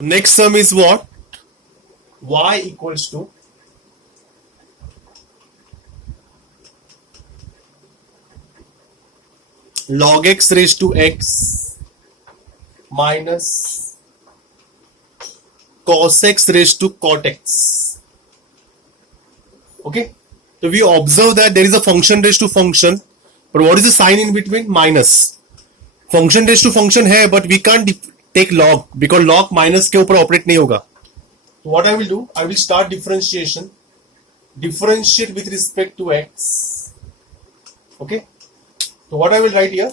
Next sum is what? Y equals to log x raised to x minus cos x raised to cot x. Okay, so we observe that there is a function raised to function, but what is the sign in between? Minus. Function raised to function है, but we can't take log because log minus के ऊपर operate नहीं होगा. So what I will do, I will start differentiation. Differentiate with respect to x. Okay, so what I will write here,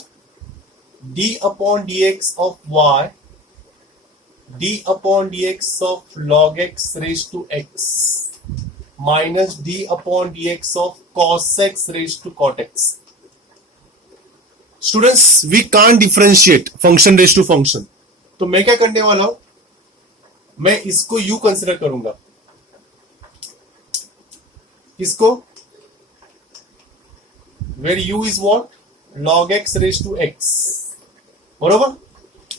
d upon dx of y, d upon dx of log x raised to x minus d upon dx of cos x raised to cot x. Students, we can't differentiate function raised to function. तो मैं क्या करने वाला हूं, मैं इसको u consider करूंगा. इसको where u is what? log x raised to x. बरोबर.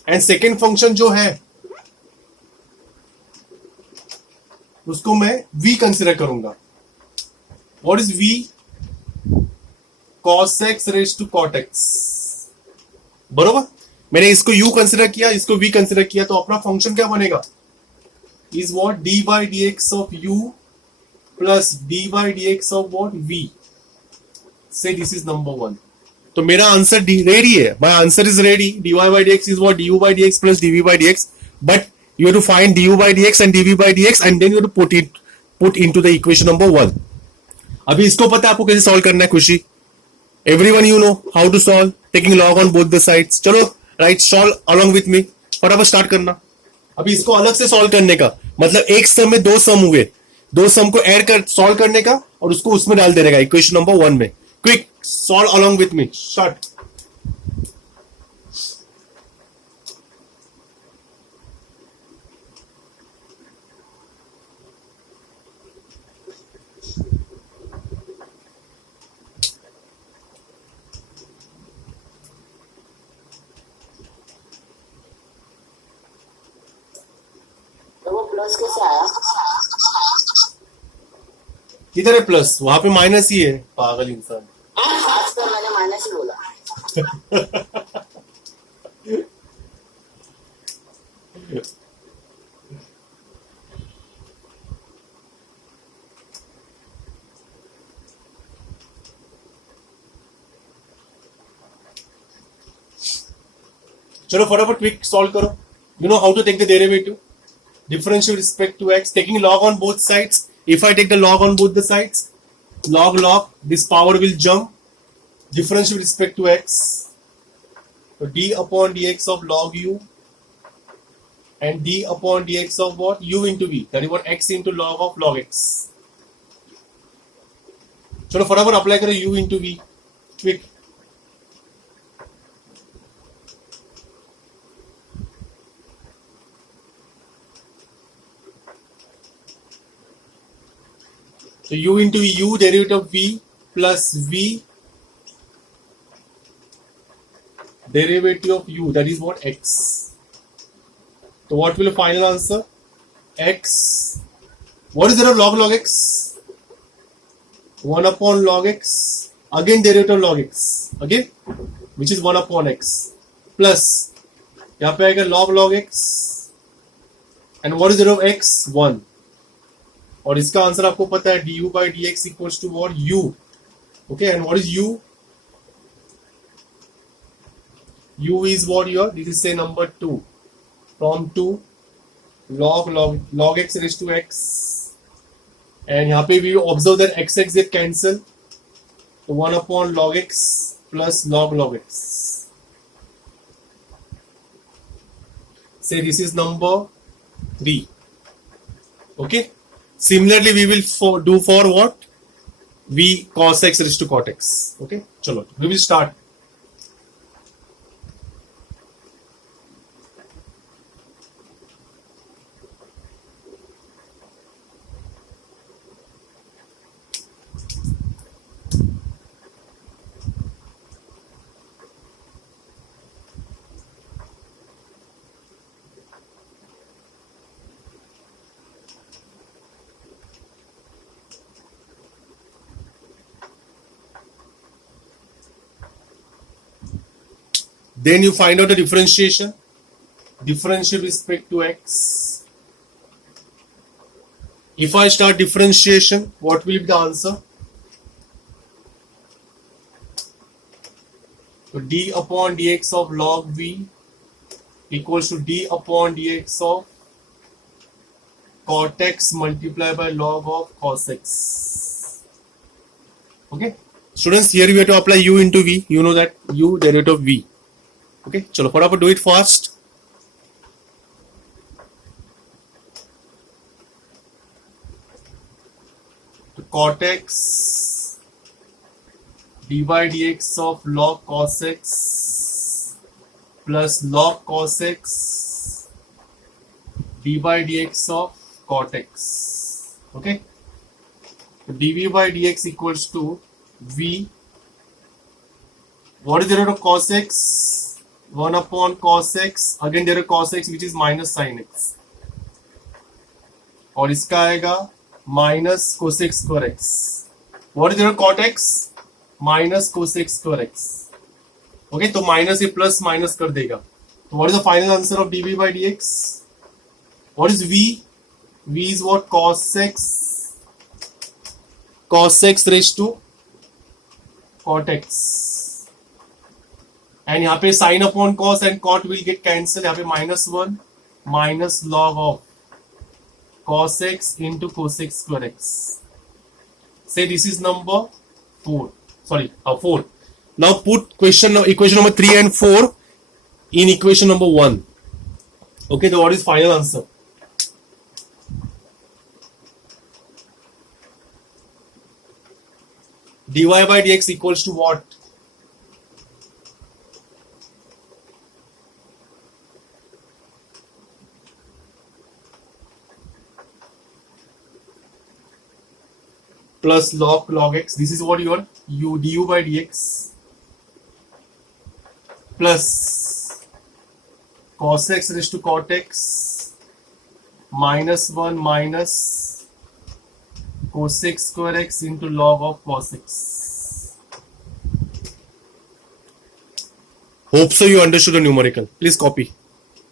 एंड सेकेंड फंक्शन जो है उसको मैं v कंसिडर करूंगा. What is v? cos x raised to cot x. बरोबर. मैंने इसको u कंसिडर किया, इसको v कंसिडर किया, तो अपना फंक्शन क्या बनेगा? Is what? d by dx of u plus d by dx of what? v. Say this is number 1. तो मेरा आंसर रेडी है. My answer is ready. dy by dx is what? du by dx plus dv by dx. But you have to find du by dx and dv by dx and then you have to put into the equation number 1. अभी इसको पता है आपको कैसे solve करना है खुशी. Everyone you know how to solve, taking log on both the sides. चलो right, solve along with me. फटाफट स्टार्ट करना. अभी इसको अलग से सॉल्व करने का मतलब एक सम में दो सम हुए, दो सम को ऐड कर सॉल्व करने का और उसको उसमें डाल देने का इक्वेशन नंबर 1 में. Quick solve along with me. Start. तो वो प्लस कैसे आया? किधर है प्लस? वहां पे माइनस ही है, पागल इंसान. आज तो मैंने माइनस ही बोला. चलो फटाफट क्विक सॉल्व करो. You know how to take the derivative. Differential with respect to x, taking log on both sides. If I take the log on both the sides, log, this power will jump. Differential with respect to x. So d upon dx of log u and d upon dx of what? U into v. That is what? X into log of log x. चलो फटाफट apply करो u into v. Quick. So u into u, derivative of v plus v derivative of u, that is what? X. So what will the final answer? X. What is the log x? 1 upon log x. Again derivative of log x. Again, which is 1 upon x. Plus, यहाँ पे आएगा log x. And what is the of x? 1. और इसका answer आपको पता है du by dx equals to what? u. Okay, and what is u? u is what here? This is say number 2. From 2 log x raised to x. And यहाँ पे we observe that x get cancel. So 1 upon log x plus log x. Say this is number 3. Okay. Similarly, we will do for what? V cos x raised to cot x. Okay, chalo, we will start. Then you find out the differentiation with respect to x. If I start differentiation, what will be the answer? So d upon dx of log v equals to d upon dx of cot x multiplied by log of cos x. Okay, students, here we have to apply u into v. You know that u derivative of v. Okay, chalo fatapat do it fast. So cot x dy dx of log cos x plus log cos x dy dx of cot x. Okay, so dv by dx equals to v. What is the derivative of cos x? 1 upon cos x, again derivative cos x which is minus sin x, और इसका आएगा minus cosec square x. What is cot x? Minus cosec square x. Okay, तो minus ये plus minus कर देगा. तो what is the final answer of dv by dx? What is v? V is what? cos x raise to cot x. And यहाँ पे sine upon cos and cot will get cancel. यहाँ पे -1 minus log of cos x into cosec square x. Say this is number 4. Sorry, 4. Now put equation number 3 and 4 in equation number 1. Okay, so what is final answer? dy by dx equals to what? Plus log x. This is what your du by dx plus cos x raised to cot x -1 minus cosec square x into log of cos x. Hope so you understood the numerical. Please copy.